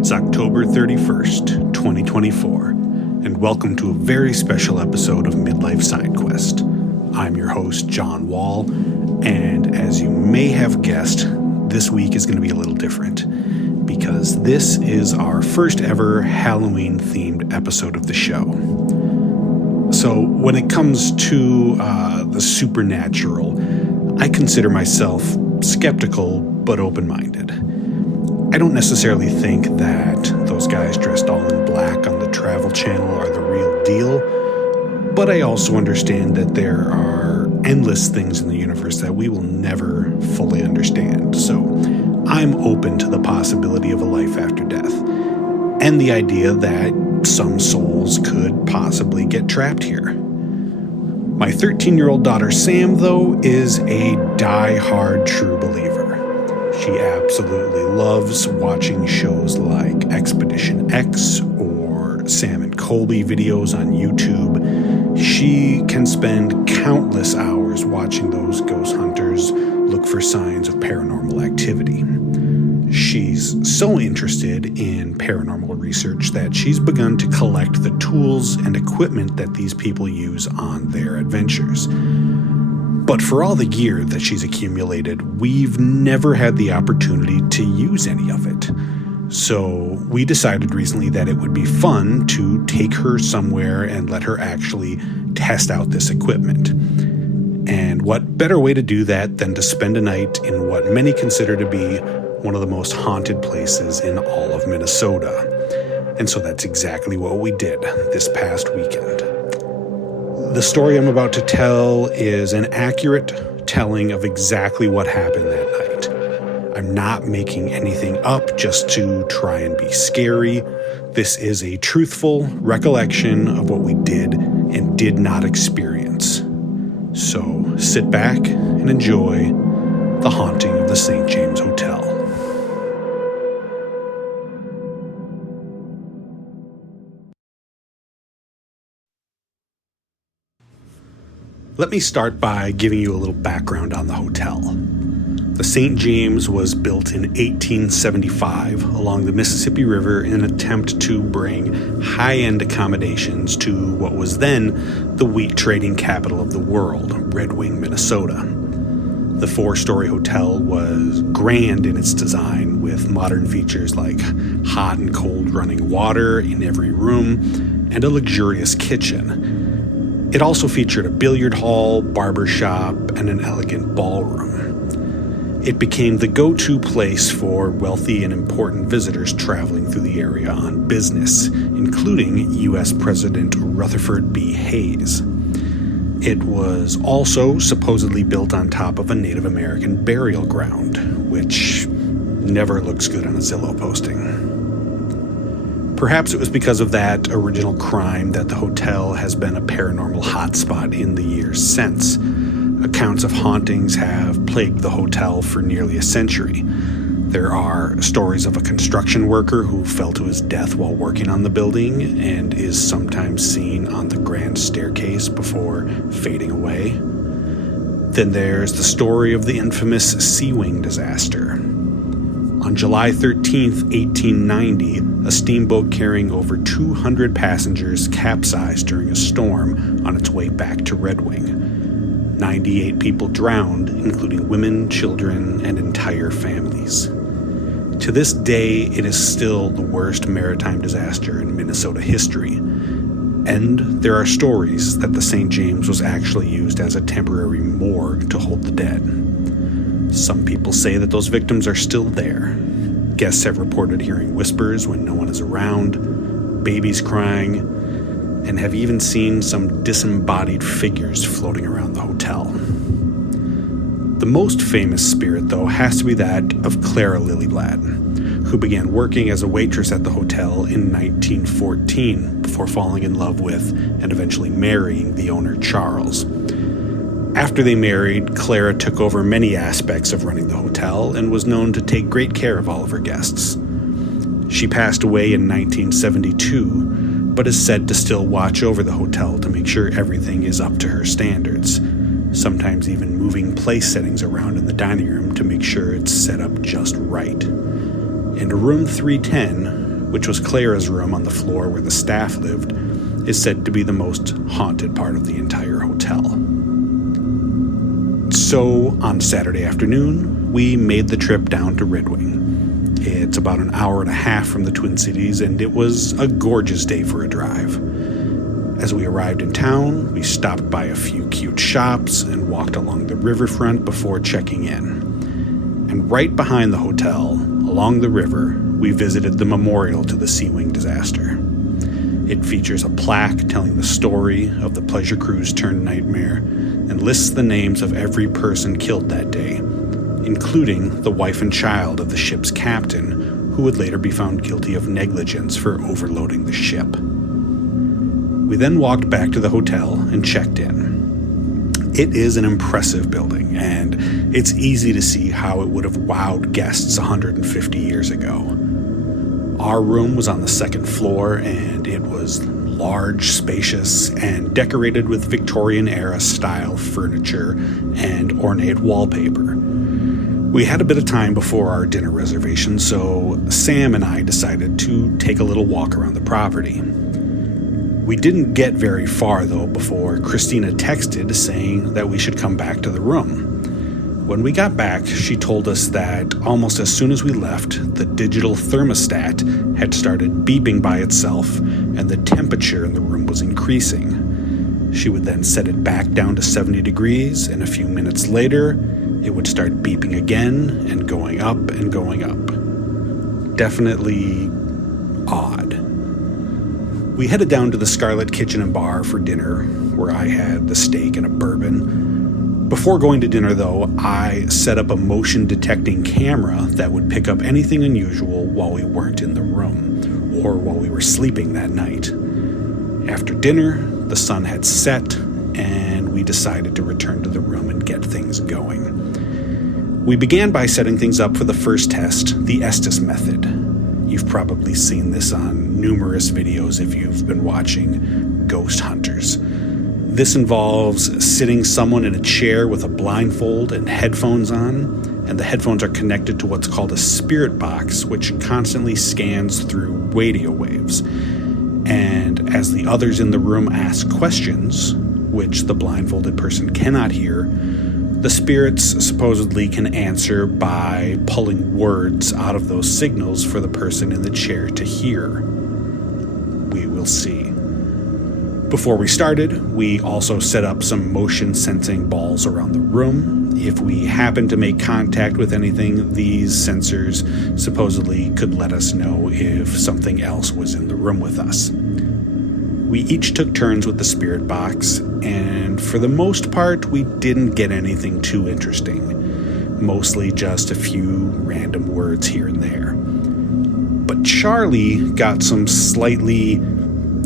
It's October 31st, 2024, and welcome to a very special episode of Midlife SideQuest. I'm your host, John Wall, and as you may have guessed, this week is going to be a little different, because this is our first ever Halloween-themed episode of the show. So when it comes to the supernatural, I consider myself skeptical but open-minded. I don't necessarily think that those guys dressed all in black on the Travel Channel are the real deal, but I also understand that there are endless things in the universe that we will never fully understand. So I'm open to the possibility of a life after death, and the idea that some souls could possibly get trapped here. My 13-year-old daughter Sam, though, is a die-hard true believer. She absolutely loves watching shows like Expedition X or Sam and Colby videos on YouTube. She can spend countless hours watching those ghost hunters look for signs of paranormal activity. She's so interested in paranormal research that she's begun to collect the tools and equipment that these people use on their adventures. But for all the gear that she's accumulated, we've never had the opportunity to use any of it. So we decided recently that it would be fun to take her somewhere and let her actually test out this equipment. And what better way to do that than to spend a night in what many consider to be one of the most haunted places in all of Minnesota. And so that's exactly what we did this past weekend. The story I'm about to tell is an accurate telling of exactly what happened that night. I'm not making anything up just to try and be scary. This is a truthful recollection of what we did and did not experience. So sit back and enjoy the haunting of the St. James Hotel. Let me start by giving you a little background on the hotel. The St. James was built in 1875 along the Mississippi River in an attempt to bring high-end accommodations to what was then the wheat trading capital of the world, Red Wing, Minnesota. The 4-story hotel was grand in its design, with modern features like hot and cold running water in every room and a luxurious kitchen. It also featured a billiard hall, barber shop, and an elegant ballroom. It became the go-to place for wealthy and important visitors traveling through the area on business, including U.S. President Rutherford B. Hayes. It was also supposedly built on top of a Native American burial ground, which never looks good on a Zillow posting. Perhaps it was because of that original crime that the hotel has been a paranormal hotspot in the years since. Accounts of hauntings have plagued the hotel for nearly a century. There are stories of a construction worker who fell to his death while working on the building and is sometimes seen on the grand staircase before fading away. Then there's the story of the infamous Sea Wing disaster. On July 13th, 1890, a steamboat carrying over 200 passengers capsized during a storm on its way back to Red Wing. 98 people drowned, including women, children, and entire families. To this day, it is still the worst maritime disaster in Minnesota history. And there are stories that the St. James was actually used as a temporary morgue to hold the dead. Some people say that those victims are still there. Guests have reported hearing whispers when no one is around, babies crying, and have even seen some disembodied figures floating around the hotel. The most famous spirit, though, has to be that of Clara Lillyblad, who began working as a waitress at the hotel in 1914 before falling in love with and eventually marrying the owner, Charles. After they married, Clara took over many aspects of running the hotel and was known to take great care of all of her guests. She passed away in 1972, but is said to still watch over the hotel to make sure everything is up to her standards, sometimes even moving place settings around in the dining room to make sure it's set up just right. And room 310 which was Clara's room on the floor where the staff lived, is said to be the most haunted part of the entire hotel. So, on Saturday afternoon, we made the trip down to Red Wing. It's about an hour and a half from the Twin Cities, and it was a gorgeous day for a drive. As we arrived in town, we stopped by a few cute shops and walked along the riverfront before checking in. And right behind the hotel, along the river, we visited the memorial to the Sea Wing disaster. It features a plaque telling the story of the pleasure cruise turned nightmare and lists the names of every person killed that day, including the wife and child of the ship's captain, who would later be found guilty of negligence for overloading the ship. We then walked back to the hotel and checked in. It is an impressive building, and it's easy to see how it would have wowed guests 150 years ago. Our room was on the second floor, and it was large, spacious, and decorated with Victorian-era style furniture and ornate wallpaper. We had a bit of time before our dinner reservation, so Sam and I decided to take a little walk around the property. We didn't get very far, though, before Christina texted saying that we should come back to the room. When we got back, she told us that almost as soon as we left, the digital thermostat had started beeping by itself and the temperature in the room was increasing. She would then set it back down to 70 degrees, and a few minutes later, it would start beeping again and going up and going up. Definitely odd. We headed down to the Scarlet Kitchen and Bar for dinner, where I had the steak and a bourbon. Before going to dinner, though, I set up a motion-detecting camera that would pick up anything unusual while we weren't in the room, or while we were sleeping that night. After dinner, the sun had set, and we decided to return to the room and get things going. We began by setting things up for the first test, the Estes method. You've probably seen this on numerous videos if you've been watching Ghost Hunters. This involves sitting someone in a chair with a blindfold and headphones on, and the headphones are connected to what's called a spirit box, which constantly scans through radio waves. And as the others in the room ask questions, which the blindfolded person cannot hear, the spirits supposedly can answer by pulling words out of those signals for the person in the chair to hear. We will see. Before we started, we also set up some motion-sensing balls around the room. If we happened to make contact with anything, these sensors supposedly could let us know if something else was in the room with us. We each took turns with the spirit box, and for the most part, we didn't get anything too interesting. Mostly just a few random words here and there. But Charlie got some slightly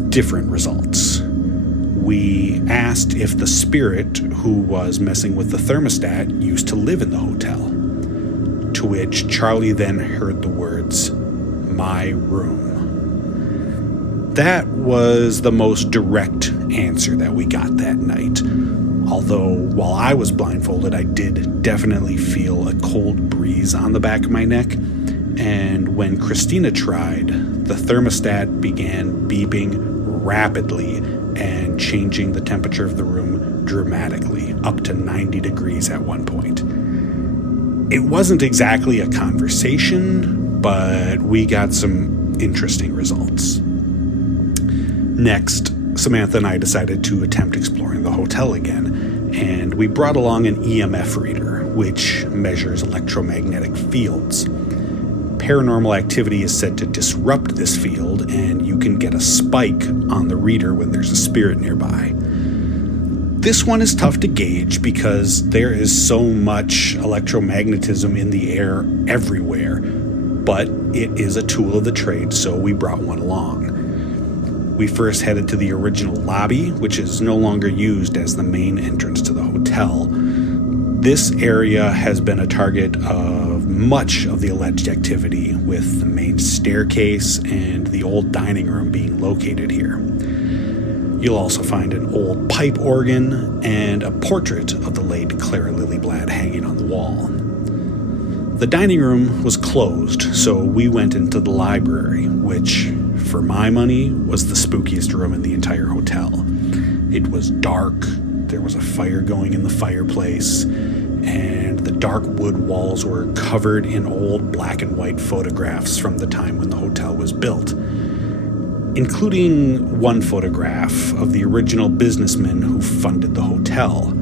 different results. We asked if the spirit who was messing with the thermostat used to live in the hotel, to which Charlie then heard the words, "my room." That was the most direct answer that we got that night. Although, while I was blindfolded, I did definitely feel a cold breeze on the back of my neck, and when Christina tried, the thermostat began beeping rapidly and changing the temperature of the room dramatically, up to 90 degrees at one point. It wasn't exactly a conversation, but we got some interesting results. Next, Samantha and I decided to attempt exploring the hotel again, and we brought along an EMF reader, which measures electromagnetic fields. Paranormal activity is said to disrupt this field, and you can get a spike on the reader when there's a spirit nearby. This one is tough to gauge because there is so much electromagnetism in the air everywhere, but it is a tool of the trade, so we brought one along. We first headed to the original lobby, which is no longer used as the main entrance to the hotel. This area has been a target of much of the alleged activity, with the main staircase and the old dining room being located here. You'll also find an old pipe organ and a portrait of the late Clara Lillyblad hanging on the wall. The dining room was closed, so we went into the library, which, for my money, was the spookiest room in the entire hotel. It was dark, there was a fire going in the fireplace, and the dark wood walls were covered in old black and white photographs from the time when the hotel was built, including one photograph of the original businessmen who funded the hotel,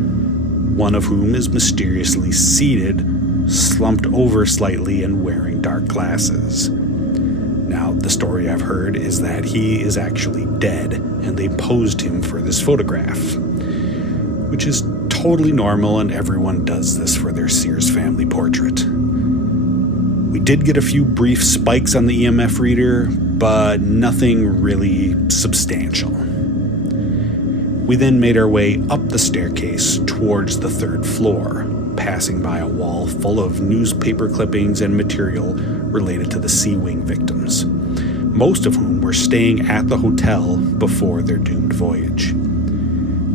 one of whom is mysteriously seated, slumped over slightly and wearing dark glasses. Now, the story I've heard is that he is actually dead, and they posed him for this photograph, which is totally normal, and everyone does this for their Sears family portrait. We did get a few brief spikes on the EMF reader, but nothing really substantial. We then made our way up the staircase towards the third floor, passing by a wall full of newspaper clippings and material related to the Sea Wing victims, most of whom were staying at the hotel before their doomed voyage.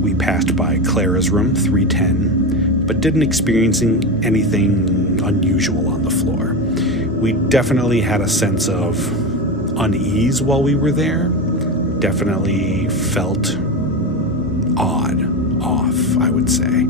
We passed by Clara's room 310, but didn't experience anything unusual on the floor. We definitely had a sense of unease while we were there. Definitely felt off, I would say.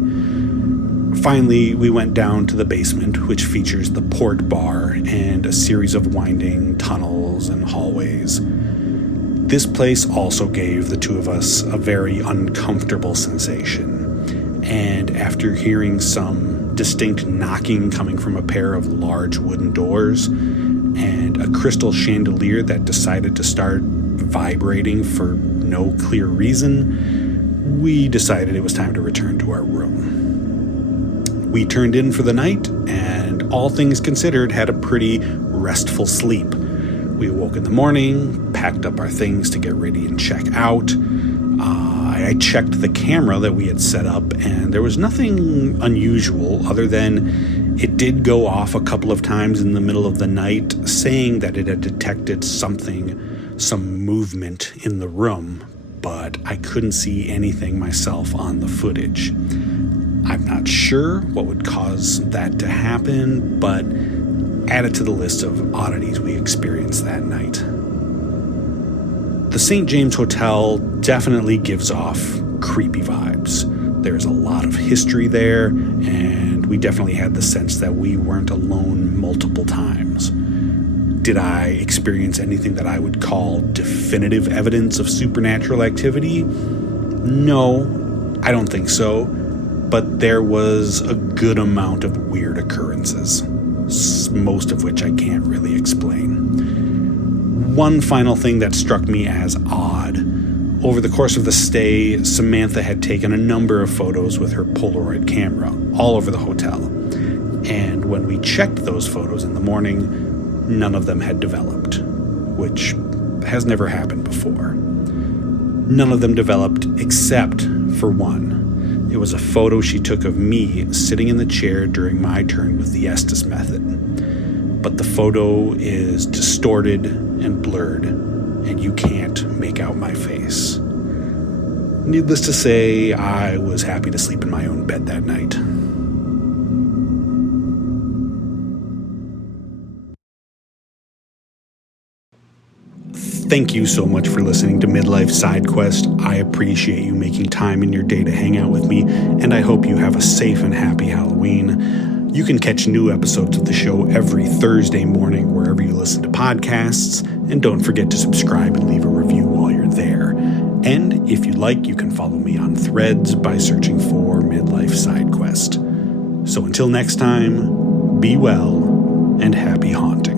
Finally, we went down to the basement, which features the port bar and a series of winding tunnels and hallways. This place also gave the two of us a very uncomfortable sensation, and after hearing some distinct knocking coming from a pair of large wooden doors and a crystal chandelier that decided to start vibrating for no clear reason, we decided it was time to return to our room. We turned in for the night, and all things considered, had a pretty restful sleep. We awoke in the morning, packed up our things to get ready and check out. I checked the camera that we had set up, and there was nothing unusual other than it did go off a couple of times in the middle of the night, saying that it had detected some movement in the room, but I couldn't see anything myself on the footage. I'm not sure what would cause that to happen, but add it to the list of oddities we experienced that night. The St. James Hotel definitely gives off creepy vibes. There's a lot of history there, and we definitely had the sense that we weren't alone multiple times. Did I experience anything that I would call definitive evidence of supernatural activity? No, I don't think so, but there was a good amount of weird occurrences, most of which I can't really explain. One final thing that struck me as odd. Over the course of the stay, Samantha had taken a number of photos with her Polaroid camera all over the hotel. And when we checked those photos in the morning, none of them had developed, which has never happened before. None of them developed except for one. It was a photo she took of me sitting in the chair during my turn with the Estes method. But the photo is distorted and blurred, and you can't make out my face. Needless to say, I was happy to sleep in my own bed that night. Thank you so much for listening to Midlife SideQuest. I appreciate you making time in your day to hang out with me, and I hope you have a safe and happy Halloween. You can catch new episodes of the show every Thursday morning wherever you listen to podcasts, and don't forget to subscribe and leave a review while you're there. And if you like, you can follow me on Threads by searching for Midlife SideQuest. So until next time, be well and happy haunting.